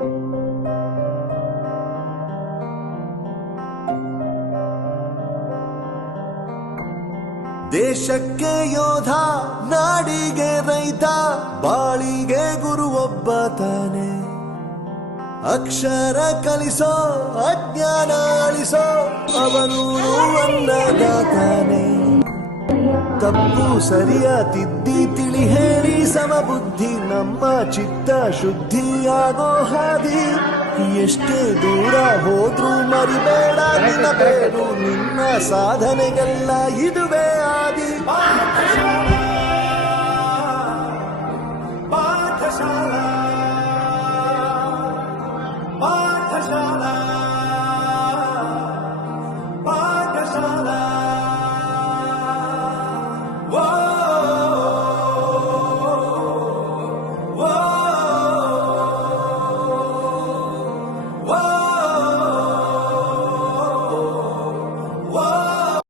ದೇಶಕ್ಕೆ ಯೋಧ, ನಾಡಿಗೆ ರೈತ, ಬಾಳಿಗೆ ಗುರು ಒಬ್ಬ ತಾನೆ. ಅಕ್ಷರ ಕಲಿಸೋ, ಅಜ್ಞಾನ ಅಳಿಸೋ, ಅವನು ಅನ್ನದಾತಾನೆ. ತಪ್ಪು ಸರಿಯ ತಿದ್ದಿ ತಿಳಿ ಹೇಳಿ ಸಮಬುದ್ಧಿ, ನಮ್ಮ ಚಿತ್ತ ಶುದ್ಧಿಯಾಗೋ ಹಾದಿ. ಎಷ್ಟೇ ದೂರ ಹೋದ್ರೂ ಮರಿಬೇಡ ನಿನ್ನ ಬೇಡು, ನಿನ್ನ ಸಾಧನೆಗೆಲ್ಲ ಇದುವೇ ಆದಿ.